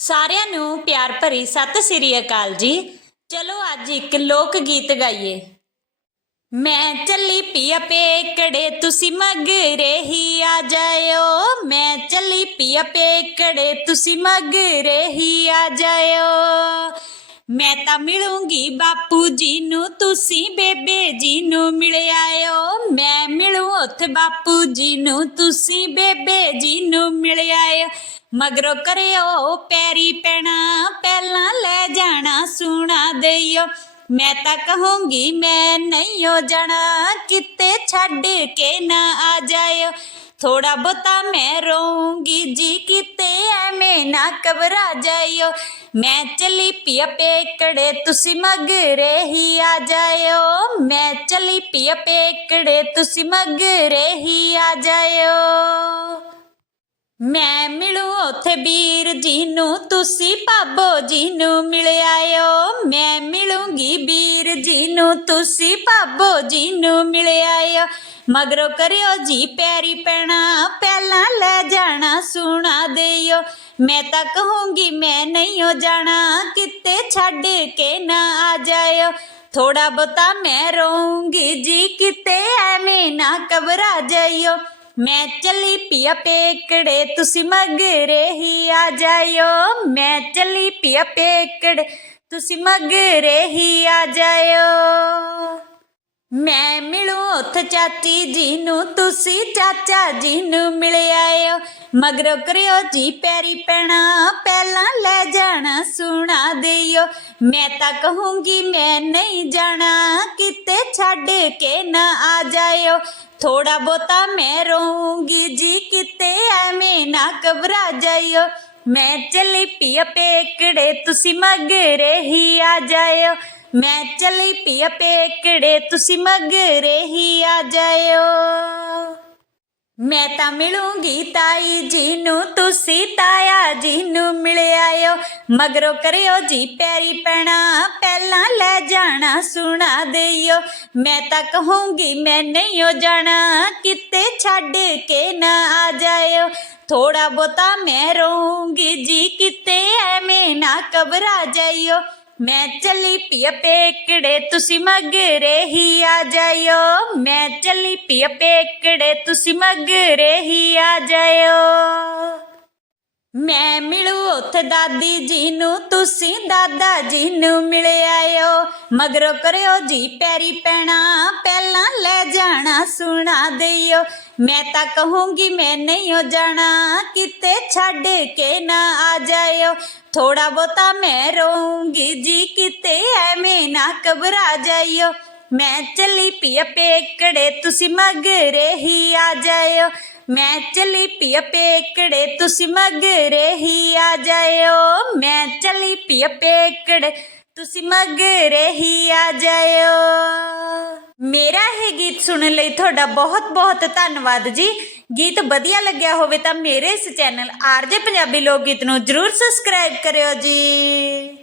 ਸਾਰਿਆਂ ਨੂੰ ਪਿਆਰ ਭਰੀ ਸਤਿ ਸ੍ਰੀ ਅਕਾਲ ਜੀ। ਚਲੋ ਅੱਜ ਇੱਕ ਲੋਕ ਗੀਤ ਗਾਈਏ। ਮੈਂ ਚੱਲੀ ਪੀਆ ਪੇਕੜੇ, ਤੁਸੀਂ ਮਗਰੇ ਹੀ ਆ ਜਾਇਓ। ਮੈਂ ਚੱਲੀ ਪੀਆ ਪੇਕੜੇ, ਤੁਸੀਂ ਮਗਰੇ ਹੀ ਆ ਜਾਇਓ। ਮੈਂ ਤਾਂ ਮਿਲੂੰਗੀ ਬਾਪੂ ਜੀ ਨੂੰ, ਤੁਸੀਂ ਬੇਬੇ ਜੀ ਨੂੰ ਮਿਲ ਆਇਓ। ਮੈਂ ਮਿਲੂ ਉੱਥੇ ਬਾਪੂ ਜੀ ਨੂੰ, ਤੁਸੀਂ ਬੇਬੇ ਜੀ ਨੂੰ ਮਿਲ ਆਇਓ। ਮਗਰੋਂ ਕਰਿਓ ਪੈਰੀ ਪੈਣਾ ਪਹਿਲਾਂ ਲੈ ਜਾਣਾ ਸੁਣਾ ਦਈਓ ਮੈਂ ਤਾਂ ਕਹੂੰਗੀ ਮੈਂ ਨਹੀਂ ਹੋ ਜਾਣਾ ਕਿਤੇ ਛੱਡ ਕੇ ਨਾ ਆ ਜਾਇਓ ਥੋੜਾ ਬੋਤਾ ਮੈਂ ਰੋਉਂਗੀ ਜੀ ਕਿਤੇ ਐਵੇਂ ਨਾ ਘਬਰਾ ਜਾਇਓ ਮੈਂ ਚੱਲੀ ਪੀਆ ਪੇਕੜੇ ਤੁਸੀਂ ਮਗਰੇ ਹੀ ਆ ਜਾਇਓ ਮੈਂ ਚੱਲੀ ਪੀਆ ਪੇਕੜੇ ਤੁਸੀਂ ਮਗਰੇ ਹੀ ਆ ਜਾਇਓ ਮੈਂ ਮਿਲੂ ਉਥੇ ਵੀਰ ਜੀ ਨੂੰ ਤੁਸੀਂ ਭਾਬੋ ਜੀ ਨੂੰ ਮਿਲ ਆਇਓ ਮੈਂ ਮਿਲੂੰਗੀ ਵੀਰ ਜੀ ਨੂੰ ਤੁਸੀਂ ਭਾਬੋ ਜੀ ਨੂੰ ਮਿਲ ਆਇਓ ਮਗਰੋਂ ਕਰਿਓ ਜੀ ਪੈਰੀ ਪੈਣਾ, ਪਹਿਲਾਂ ਲੈ ਜਾਣਾ, ਸੁਣਾ ਦਿਓ ਮੈਂ ਤਾਂ ਕਹੂੰਗੀ ਮੈਂ ਨਹੀਂ ਹੋ ਜਾਣਾ, ਕਿਤੇ ਛੱਡ ਕੇ ਨਾ ਆ ਜਾਇਓ ਥੋੜਾ ਬਤਾ ਮੈਂ ਰਹੂੰਗੀ ਜੀ, ਕਿਤੇ ਐਵੇਂ ਨਾ ਘਬਰਾ ਜਾਇਓ। ਮੈਂ ਚੱਲੀ ਪੀਆ ਪੇਕੜੇ, ਤੁਸੀਂ ਮਗਰੇ ਹੀ ਆ ਜਾਇਓ। ਮੈਂ ਚੱਲੀ ਪੀਆ ਪੇਕੜੇ, ਤੁਸੀਂ ਮਗਰੇ ਹੀ ਆ ਜਾਇਓ। ਮੈਂ ਮਿਲੂ ਉੱਥੇ ਚਾਚੀ ਜੀ ਨੂੰ, ਤੁਸੀਂ ਚਾਚਾ ਜੀ ਨੂੰ ਮਿਲ ਆਇਓ। ਮਗਰੋਂ ਕਰਿਓ ਜੀ ਪੈਰੀ ਪੈਣਾ, ਪਹਿਲਾਂ ਲੈ ਜਾਣਾ, ਸੁਣਾ ਦਿਓ। ਮੈਂ ਤਾਂ ਕਹੂੰਗੀ ਮੈਂ ਨਹੀਂ ਜਾਣਾ, ਕਿਤੇ ਛੱਡ ਕੇ ਨਾ ਆ ਜਾਇਓ। ਥੋੜਾ ਬੋਤਾ ਮੈਂ ਰਹੂੰਗੀ ਜੀ, ਕਿਤੇ ਐਵੇਂ ਨਾ ਘਬਰਾ ਜਾਇਓ। ਮੈਂ ਚਲੀ ਪੀਆ ਪੇਕੜੇ, ਤੁਸੀਂ ਮਗਰੇ ਹੀ ਆ ਜਾਇਓ। ਮੈਂ ਚਲੀ ਪੀਆ ਪੇਕੜੇ, ਤੁਸੀਂ ਮਗਰੇ ਹੀ ਆ ਜਾਇਓ। ਮੈਂ ਤਾਂ ਮਿਲੂੰਗੀ ਤਾਈ ਜੀ ਨੂੰ, ਤੁਸੀਂ ਤਾਇਆ ਜੀ ਨੂੰ ਮਿਲ ਆਇਓ। ਮਗਰੋਂ ਕਰਿਓ ਜੀ ਪੈਰੀ ਪੈਣਾ, ਪਹਿਲਾਂ ਲੈ ਜਾਣਾ, ਸੁਣਾ ਦਿਓ ਮੈਂ ਤਾਂ ਕਹੂੰਗੀ ਮੈਂ ਨਹੀਂ ਹੋ ਜਾਣਾ, ਕਿਤੇ ਛੱਡ ਕੇ ਨਾ ਆ ਜਾਇਓ। ਥੋੜਾ ਬੋਤਾ ਮੈਂ ਰਹੂੰਗੀ ਜੀ, ਕਿਤੇ ਐਵੇਂ ਨਾ ਘਬਰਾ ਜਾਇਓ। ਮੈਂ ਚੱਲੀ ਪੀਆ ਪੇਕੜੇ, ਤੁਸੀਂ ਮਗਰੇ ਹੀ ਆ ਜਾਇਓ। ਮੈਂ ਚੱਲੀ ਪੀਆ ਪੇਕੜੇ, ਤੁਸੀਂ ਮਗਰੇ ਹੀ ਆ ਜਾਇਓ। ਮੈਂ ਮਿਲੂ ਉੱਥੇ ਦਾਦੀ ਜੀ ਨੂੰ, ਤੁਸੀਂ ਦਾਦਾ ਜੀ ਨੂੰ ਮਿਲ ਆਇਓ। ਮਗਰੋਂ ਕਰਿਓ ਜੀ ਪੈਰੀ ਪੈਣਾ, ਪਹਿਲਾਂ ਲੈ ਜਾਣਾ ਸੁਣਾ ਦਿਓ। ਮੈਂ ਤਾਂ ਕਹੂੰਗੀ ਮੈਂ ਨਹੀਂ ਹੋ ਜਾਣਾ, ਕਿਤੇ ਛੱਡ ਕੇ ਨਾ ਆ ਜਾਇਓ। ਥੋੜਾ ਬੋਤਾ ਮੈਂ ਰੋਉਂਗੀ ਜੀ, ਕਿਤੇ ਐਵੇਂ ਨਾ ਘਬਰਾ ਜਾਇਓ। ਮੈਂ ਚੱਲੀ ਪੀਆ ਪੇਕੜੇ, ਤੁਸੀਂ ਮਗਰੇ ਹੀ ਆ ਜਾਇਓ। ਮੈਂ ਚਲੀ ਪੀਆ ਪੇਕੜੇ, ਤੁਸੀਂ ਮਗਰੇ ਹੀ ਆ ਜਾਇਓ। ਮੈਂ ਚਲੀ ਪੀਆ ਪੇਕੜੇ, ਤੁਸੀਂ ਮਗਰੇ ਹੀ ਆ ਜਾਇਓ। ਮੇਰਾ ਇਹ ਗੀਤ ਸੁਣਨ ਲਈ ਤੁਹਾਡਾ ਬਹੁਤ ਬਹੁਤ ਧੰਨਵਾਦ ਜੀ। ਗੀਤ ਵਧੀਆ ਲੱਗਿਆ ਹੋਵੇ ਤਾਂ ਮੇਰੇ ਇਸ ਚੈਨਲ ਆਰਜੇ ਪੰਜਾਬੀ ਲੋਕ ਗੀਤ ਨੂੰ ਜਰੂਰ ਸਬਸਕ੍ਰਾਈਬ ਕਰਿਓ ਜੀ।